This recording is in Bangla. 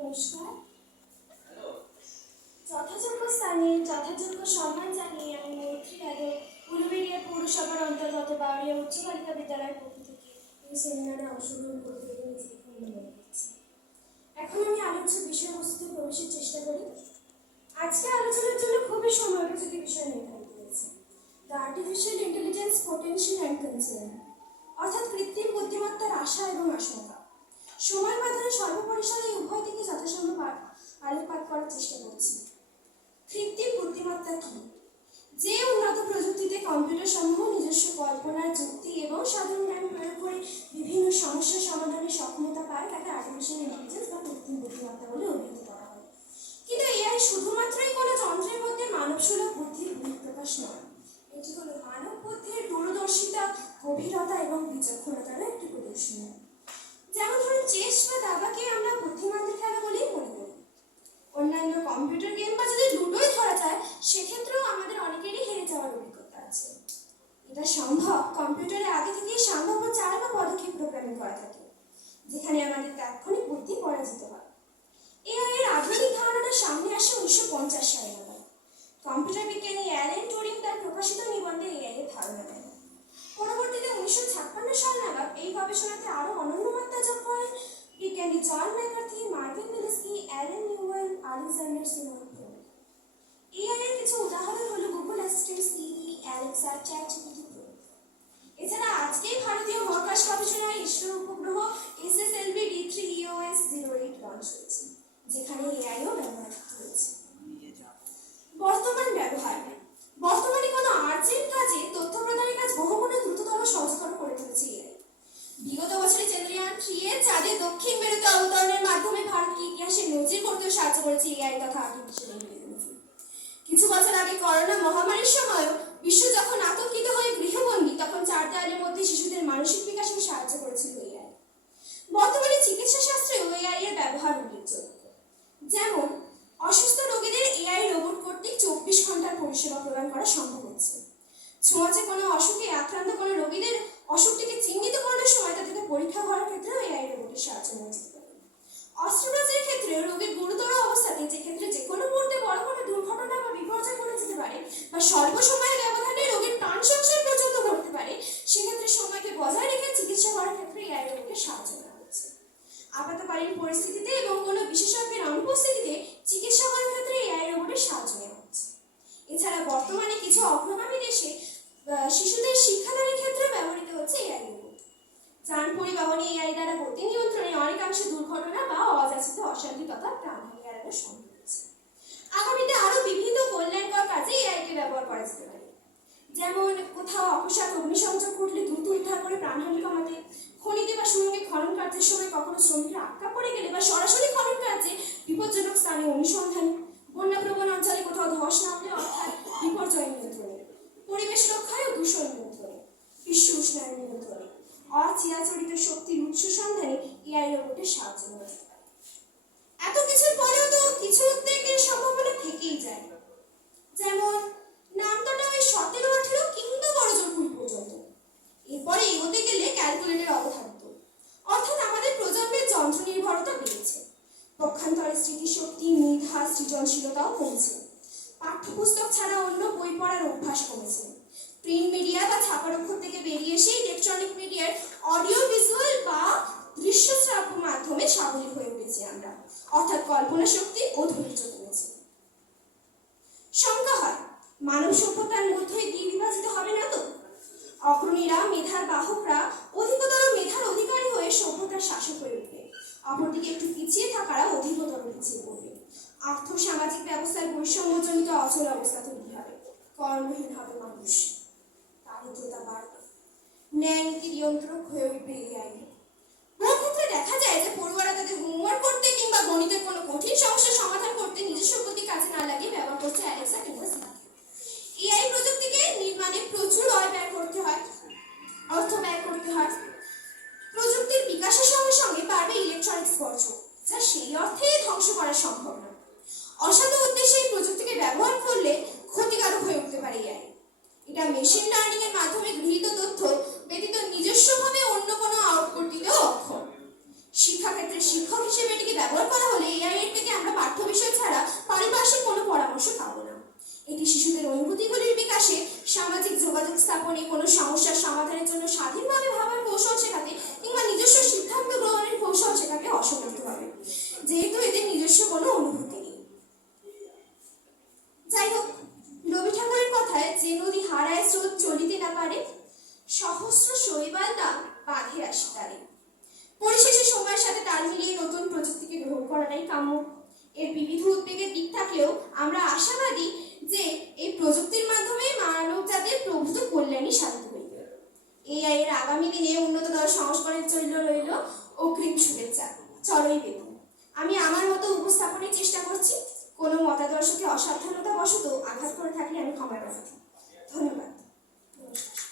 নমস্কার। যথাযোগ্য স্থানে যথাযোগ্য সম্মান জানিয়ে আমি মৈত্রী যাদব উলুবেড়িয়া পৌরসভার অন্তর্গত বাউরিয়া উচ্চ বালিকা বিদ্যালয়ের পক্ষ থেকে এই সেমিনারে অংশগ্রহণ করতে পেরে নিজেকে ধন্য মনে করছি। এখন আমি আলোচ্য বিষয়বস্তুতে প্রবেশের চেষ্টা করি। আজকে আলোচনার জন্য খুবই সময়োপযোগী বিষয় নির্ধারিত হয়েছে, the artificial intelligence potential and concern, অর্থাৎ কৃত্রিম বুদ্ধিমত্তার আশা এবং আশঙ্কা। সময় বাঁধানো সর্বপরিসরে উভয় দিকে যথাসম্ভব আলোকপাত করার চেষ্টা করছি। কৃত্রিম বুদ্ধিমত্তা কি? যে উন্নত প্রযুক্তিতে কম্পিউটার সমূহ নিজস্ব কল্পনা, যুক্তি এবং সাধারণ জ্ঞান প্রয়োগ করে বিভিন্ন সমস্যা সমাধানের সক্ষমতা পায় তাকে আর্টিফিশিয়াল ইন্টেলিজেন্স বা কৃত্রিম বুদ্ধিমত্তা বলে অভিহিত করা হয়। কিন্তু এআই শুধুমাত্রই কোনো যন্ত্রের মধ্যে মানবসুলভ বুদ্ধির বহিঃপ্রকাশ নয়, এটি হলো মানব বুদ্ধির দূরদর্শিতা, গভীরতা এবং বিচক্ষণতার একটি প্রদর্শনী। যেমন ধরুন, চেস বা দাবাকে আমরা বুদ্ধিমানদের খেলা বলেই মনে করি। অন্যান্য কম্পিউটার গেম বা যদি লুডোই ধরা যায়, সেক্ষেত্রেও আমাদের অনেকেরই হেরে যাওয়ার অভিজ্ঞতা আছে। এটা সম্ভব কম্পিউটারে আগে থেকেই সম্ভাব্য চাল বা পদক্ষেপ প্রোগ্রামিং করা থাকে, যেখানে আমাদের তাৎক্ষণিক বুদ্ধি পরাজিত হয়। এআই এর আধুনিক ধারণাটা সামনে আসে 1950 সালে নাগাদ। কম্পিউটার বিজ্ঞানী অ্যালেন টুরিং তার প্রকাশিত নিবন্ধে এআই এর ধারণা দেন। পরবর্তীতে 1956 সাল নাগাদ এই গবেষণাতে আরো অনন্য মাত্রা যোগ করেন বিজ্ঞানী John McCarthy, Marvin Minsky, Allen Newell, Alexander Simon প্রমুখ। এআই এর কিছু উদাহরণ হলো Google Assistant, Siri, Alexa, ChatGPT প্রমুখ। এছাড়া আজকেই ভারতীয় মহাকাশ গবেষণায় ইসরো উপগ্রহ SSLV D3EOS-08 লঞ্চ হয়েছে, যেখানে এআইও ব্যবহার হয়েছে। বর্তমানে কোনো আর্জেন্ট কাজে তথ্য প্রদানের কাজ বহুগুণে দ্রুততর সহজতর করে তুলেছে এআই। বিগত বছরে চন্দ্রয়ান 3 এর চাঁদে দক্ষিণ মেরুতে অবতরণের মাধ্যমে ভারতকে ইতিহাসে নজির করতেও সাহায্য করেছে এআই তথা আর্টিফিশিয়াল ইন্টেলিজেন্স। কিছু বছর আগে করোনা মহামারীর সময়ও বিশ্ব যখন আতঙ্কিত হয়ে গৃহবন্দী, তখন চার দেওয়ালের মধ্যে শিশুদের মানসিক বিকাশে সাহায্য করেছিল এআই। বর্তমানে চিকিৎসা শাস্ত্রেও এআই এর ব্যবহার উল্লেখযোগ্য। যেমন, অসুস্থ রোগীদের এআই রোবট কর্তৃক 24 ঘন্টার পরিষেবা প্রদান করা সম্ভব হচ্ছে। ছোঁয়াচে কোনো অসুখে আক্রান্ত কোনো রোগীদের অসুখটিকে চিহ্নিত করার সময় তাদেরকে পরীক্ষা করার ক্ষেত্রেও এআই রোবটের সাহায্য নেওয়া যেতে পারে। অস্ত্রোপচারের ক্ষেত্রে রোগীর গুরুতর অবস্থাতে, যে ক্ষেত্রে যে কোনো মুহূর্তে বড় কোনো দুর্ঘটনা বা বিপর্যয় ঘটে যেতে পারে বা স্বল্প সময়ের ব্যবধানে রোগীর প্রাণ সংশয় পর্যন্ত ঘটতে পারে, সেক্ষেত্রে সময়কে বজায় রেখে চিকিৎসা করার ক্ষেত্রে এআই রোবটের সাহায্য নেওয়া হচ্ছে। আপাতকালীন পরিস্থিতিতে এবং কোনো বিশেষজ্ঞের অনুপস্থিতিতে চিকিৎসা করার ক্ষেত্রে এআই রোবটের সাহায্য নেওয়া হচ্ছে। এছাড়া বর্তমানে কিছু অগ্রগামী দেশে শিশুদের শিক্ষাদানের ক্ষেত্রে ব্যবহৃত হচ্ছে এআই রোবট। যান পরিবহনে এআই দ্বারা গতি নিয়ন্ত্রণে অনেকাংশে দুর্ঘটনা বা অযাচিত অশান্তি তথা প্রাণহানি এড়ানো সম্ভব হচ্ছে। আগামীতে আরো বিভিন্ন কল্যাণকর কাজে এআইকে ব্যবহার করা যেতে পারে। যেমন, কোথাও অকস্মাৎ অগ্নিসংযোগ ঘটলে দ্রুত উদ্ধার করে প্রাণহানি কমাতে, খনিতে বা সুড়ঙ্গে খনন কার্যের সময় কখনো শ্রমিকরা আটকা পড়ে গেলে বা সরাসরি খনন কার্যে বিপজ্জনক স্থানে অনুসন্ধানে, বন্যাপ্রবণ অঞ্চলে কোথাও ধস নামলে অর্থাৎ বিপর্যয় নিয়ন্ত্রণে, পরিবেশ রক্ষায় ও দূষণ নিয়ন্ত্রণে, বিশ্ব উষ্ণায়ন নিয়ন্ত্রণে, অচিরাচরিত শক্তির উৎস সন্ধানে এআই রোবটের সাহায্য নেওয়া যেতে পারে। এত কিছুর পরেও তো কিছু উদ্বেগের সম্ভাবনা থেকেই যায়। যেমন, নামটা ওই 17-18 কিংবা বড়জোর 20 পর্যন্ত। এরপরে এগোতে গেলে ক্যালকুলেটর অবধারিত, অর্থাৎ আমাদের প্রজন্মের যন্ত্র নির্ভরতা বেড়েছে। পক্ষান্তরে স্মৃতিশক্তি, মেধা, সৃজনশীলতাও কমেছে। পাঠ্যপুস্তক ছাড়া অন্য বই পড়ার অভ্যাস কমেছে। প্রিন্ট মিডিয়া বা ছাপার অক্ষর থেকে বেরিয়ে এসে ইলেকট্রনিক মিডিয়ার অডিও ভিজুয়াল বা দৃশ্য শ্রাব্য মাধ্যমে সাবলীল হয়ে উঠেছি আমরা, অর্থাৎ কল্পনা শক্তি ও ধৈর্য কমেছে। শঙ্কা হয়, মানব সভ্যতার মধ্যে বিভাজিত হবে না তো? অগ্রণীরা, মেধার বাহকরা অধিকতর মেধার অধিকারী হয়ে সভ্যতার শাসক হয়ে উঠবে, অপরদিকে একটু পিছিয়ে থাকারা অধিকতর পিছিয়ে পড়বে। আর্থ সামাজিক ব্যবস্থার বৈষম্যজনিত অচল অবস্থা তৈরি হবে, কর্মহীন হবে মানুষ, দারিদ্রতা বাড়বে, ন্যায় নীতি নিয়ন্ত্রক হয়ে উঠবে এআই। বহু ক্ষেত্রে দেখা যায় যে পড়ুয়ারা তাদের হোমওয়ার্ক করতে কিংবা গণিতের কোনো কঠিন সমস্যার সমাধান করতে নিজস্ব বুদ্ধি কাজে না লাগিয়ে ব্যবহার করছে অ্যালেক্সা কিংবা সিরি। এআই প্রযুক্তিকে নির্মাণে প্রচুর অর্থ ব্যয় করতে হয়। প্রযুক্তির বিকাশের সঙ্গে সঙ্গে বাড়বে ইলেকট্রনিক্স বর্জ্য, যা সেই অর্থে ধ্বংস করা সম্ভব না। অসাধু উদ্দেশ্যে এই প্রযুক্তিকে ব্যবহার করলে ক্ষতিকারক হয়ে উঠতে পারে এআই। এটা মেশিন লার্নিং এর মাধ্যমে গৃহীত তথ্য ব্যতীত নিজস্বভাবে অন্য কোনো আউটপুট দিতেও অক্ষম। শিক্ষাক্ষেত্রে শিক্ষক হিসেবে এটিকে ব্যবহার করা হলে এআই গ্রহণ করাটাই কাম্য। এর বিবিধ উদ্বেগের দিক থাকলেও আমরা আশাবাদী যে এই প্রযুক্তির মাধ্যমে মানব জাতির প্রভূত কল্যাণই সাধিত হইবে। এআই এর আগামী দিনে উন্নততর সংস্করণের জন্য রইল অগ্রিম শুভেচ্ছা। চড়ই বেগুন। আমি আমার মতো উপস্থাপনের চেষ্টা করছি। কোনো মতাদর্শকে অসাবধানতা বশত আঘাত করে থাকলে আমি ক্ষমা প্রার্থী। ধন্যবাদ। নমস্কার।